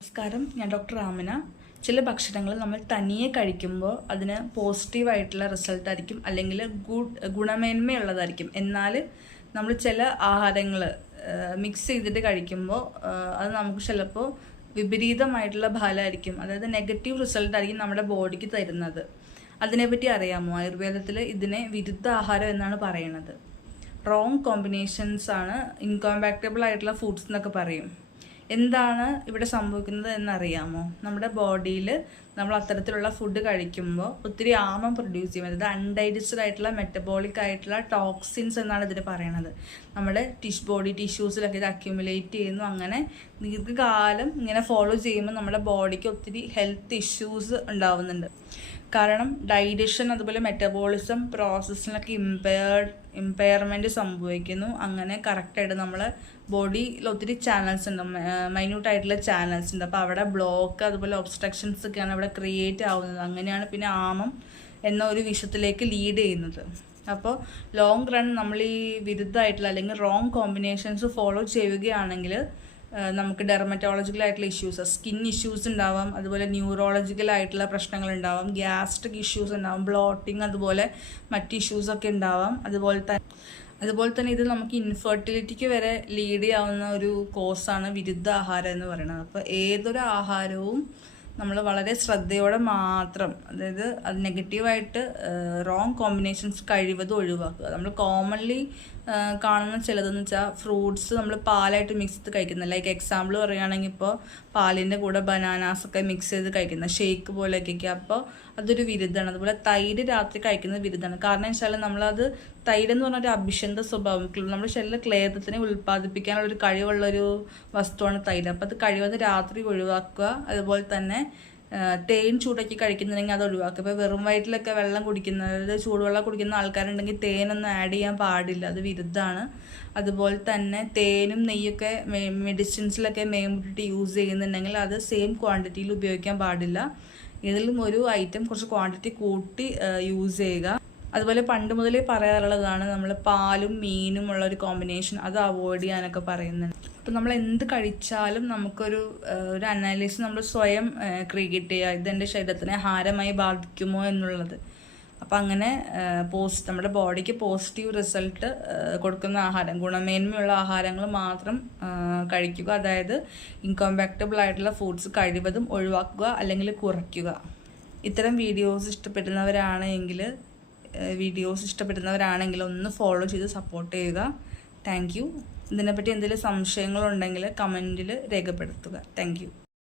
നമസ്കാരം, ഞാൻ ഡോക്ടർ ആമിന. ചില ഭക്ഷണങ്ങൾ നമ്മൾ തനിയെ കഴിക്കുമ്പോൾ അതിന് പോസിറ്റീവായിട്ടുള്ള റിസൾട്ട് ആയിരിക്കും, അല്ലെങ്കിൽ ഗുണമേന്മയുള്ളതായിരിക്കും. എന്നാൽ നമ്മൾ ചില ആഹാരങ്ങൾ മിക്സ് ചെയ്തിട്ട് കഴിക്കുമ്പോൾ അത് നമുക്ക് ചിലപ്പോൾ വിപരീതമായിട്ടുള്ള ഫലമായിരിക്കും, അതായത് നെഗറ്റീവ് റിസൾട്ട് ആയിരിക്കും നമ്മുടെ ബോഡിക്ക് തരുന്നത്. അതിനെപ്പറ്റി അറിയാമോ? ആയുർവേദത്തിൽ ഇതിനെ വിരുദ്ധ ആഹാരം എന്നാണ് പറയുന്നത്. റോങ് കോമ്പിനേഷൻസ് ആണ് ഇൻകോമ്പാക്റ്റബിൾ ആയിട്ടുള്ള ഫുഡ്സ് എന്നൊക്കെ പറയും. എന്താണ് ഇവിടെ സംഭവിക്കുന്നത് എന്നറിയാമോ? നമ്മുടെ ബോഡിയിൽ നമ്മൾ അത്തരത്തിലുള്ള ഫുഡ് കഴിക്കുമ്പോൾ ഒത്തിരി ആമം പ്രൊഡ്യൂസ് ചെയ്യും, അതായത് അൺഡൈജസ്റ്റഡ് ആയിട്ടുള്ള മെറ്റബോളിക് ആയിട്ടുള്ള ടോക്സിൻസ് എന്നാണ് ഇതിന് പറയുന്നത്. നമ്മുടെ ബോഡി ടിഷ്യൂസിലൊക്കെ ഇത് അക്യുമുലേറ്റ് ചെയ്യുന്നു. അങ്ങനെ ദീർഘകാലം ഇങ്ങനെ ഫോളോ ചെയ്യുമ്പോൾ നമ്മുടെ ബോഡിക്ക് ഒത്തിരി ഹെൽത്ത് ഇഷ്യൂസ് ഉണ്ടാവുന്നുണ്ട്. കാരണം ഡൈജഷൻ അതുപോലെ മെറ്റബോളിസം പ്രോസസ്സിനൊക്കെ ഇമ്പയർമെൻറ്റ് സംഭവിക്കുന്നു. അങ്ങനെ കറക്റ്റായിട്ട് നമ്മളെ ബോഡിയിൽ ഒത്തിരി ചാനൽസ് ഉണ്ട്, മൈന്യൂട്ടായിട്ടുള്ള ചാനൽസ് ഉണ്ട്. അപ്പോൾ അവിടെ ബ്ലോക്ക് അതുപോലെ ഒബ്സ്ട്രക്ഷൻസ് ഒക്കെയാണ് അവിടെ ക്രിയേറ്റ് ആവുന്നത്. അങ്ങനെയാണ് പിന്നെ ആമം എന്ന ഒരു വിഷയത്തിലേക്ക് ലീഡ് ചെയ്യുന്നത്. അപ്പോൾ ലോങ് റൺ നമ്മൾ ഈ വിരുദ്ധമായിട്ടുള്ള അല്ലെങ്കിൽ റോങ് കോമ്പിനേഷൻസ് ഫോളോ ചെയ്യുകയാണെങ്കിൽ നമുക്ക് ഡെർമറ്റോളജിക്കലായിട്ടുള്ള ഇഷ്യൂസ്, സ്കിൻ ഇഷ്യൂസ് ഉണ്ടാവാം, അതുപോലെ ന്യൂറോളജിക്കലായിട്ടുള്ള പ്രശ്നങ്ങൾ ഉണ്ടാവാം, ഗ്യാസ്ട്രിക് ഇഷ്യൂസ് ഉണ്ടാവാം, ബ്ലോട്ടിങ് അതുപോലെ മറ്റ് ഇഷ്യൂസൊക്കെ ഉണ്ടാവാം. അതുപോലെ തന്നെ ഇത് നമുക്ക് ഇൻഫെർട്ടിലിറ്റിക്ക് വരെ ലീഡ് ചെയ്യാവുന്ന ഒരു കോസാണ് വിരുദ്ധ ആഹാരം എന്ന് പറയുന്നത്. അപ്പോൾ ഏതൊരു ആഹാരവും നമ്മൾ വളരെ ശ്രദ്ധയോടെ മാത്രം, അതായത് അത് നെഗറ്റീവായിട്ട് റോങ് കോമ്പിനേഷൻസ് കഴിവതും ഒഴിവാക്കുക. നമ്മൾ കോമൺലി കാണുന്ന ചിലതെന്ന് വെച്ചാൽ ഫ്രൂട്ട്സ് നമ്മൾ പാലായിട്ട് മിക്സ് ചെയ്ത് കഴിക്കുന്നത്. ലൈക്ക് എക്സാമ്പിൾ പറയുകയാണെങ്കിൽ ഇപ്പോൾ പാലിൻ്റെ കൂടെ ബനാനാസൊക്കെ മിക്സ് ചെയ്ത് കഴിക്കുന്ന ഷേക്ക് പോലെയൊക്കെ. അപ്പോൾ അതൊരു വിരുദ്ധമാണ്. അതുപോലെ തൈര് രാത്രി കഴിക്കുന്നത് വിരുദ്ധമാണ്. കാരണം വെച്ചാൽ നമ്മളത് തൈരെന്ന് പറഞ്ഞൊരു അഭിഷേക സ്വഭാവം, നമ്മുടെ ശരീര ക്ലേദത്തിനെ ഉൽപ്പാദിപ്പിക്കാനുള്ളൊരു കഴിവുള്ളൊരു വസ്തുവാണ് തൈര്. അപ്പോൾ അത് കഴിവത് രാത്രി ഒഴിവാക്കുക. അതുപോലെ തന്നെ തേൻ ചൂടാക്കി കഴിക്കുന്നുണ്ടെങ്കിൽ അത് ഒഴിവാക്കുക. ഇപ്പോൾ വെറും വയറ്റിലൊക്കെ വെള്ളം കുടിക്കുന്ന, അതായത് ചൂടുവെള്ളം കുടിക്കുന്ന ആൾക്കാരുണ്ടെങ്കിൽ തേനൊന്നും ആഡ് ചെയ്യാൻ പാടില്ല, അത് വിരുദ്ധമാണ്. അതുപോലെ തന്നെ തേനും നെയ്യൊക്കെ മെഡിസിൻസിലൊക്കെ മേമ്പിട്ടിട്ട് യൂസ് ചെയ്യുന്നുണ്ടെങ്കിൽ അത് സെയിം ക്വാണ്ടിറ്റിയിൽ ഉപയോഗിക്കാൻ പാടില്ല. ഏതെങ്കിലും ഒരു ഐറ്റം കുറച്ച് ക്വാണ്ടിറ്റി കൂട്ടി യൂസ് ചെയ്യുക. അതുപോലെ പണ്ട് മുതലേ പറയാറുള്ളതാണ് നമ്മൾ പാലും മീനും ഉള്ള ഒരു കോമ്പിനേഷൻ, അത് അവോയ്ഡ് ചെയ്യാനൊക്കെ പറയുന്നുണ്ട്. അപ്പം നമ്മൾ എന്ത് കഴിച്ചാലും നമുക്കൊരു അനാലിസിസ് നമ്മൾ സ്വയം ക്രിയേറ്റ് ചെയ്യുക, ഇതെൻ്റെ ശരീരത്തിനെ ഹാരമായി ബാധിക്കുമോ എന്നുള്ളത്. അപ്പം അങ്ങനെ നമ്മുടെ ബോഡിക്ക് പോസിറ്റീവ് റിസൾട്ട് കൊടുക്കുന്ന ആഹാരം, ഗുണമേന്മയുള്ള ആഹാരങ്ങൾ മാത്രം കഴിക്കുക. അതായത് ഇൻകോമ്പാക്റ്റബിൾ ആയിട്ടുള്ള ഫുഡ്സ് കഴിവതും ഒഴിവാക്കുക അല്ലെങ്കിൽ കുറയ്ക്കുക. ഇത്തരം വീഡിയോസ് ഇഷ്ടപ്പെടുന്നവരാണെങ്കിൽ ഒന്ന് ഫോളോ ചെയ്ത് സപ്പോർട്ട് ചെയ്യുക. Thank you. ഇതിനെപ്പറ്റി എന്തെങ്കിലും സംശയങ്ങളുണ്ടെങ്കിൽ കമൻറ്റിൽ രേഖപ്പെടുത്തുക. Thank you.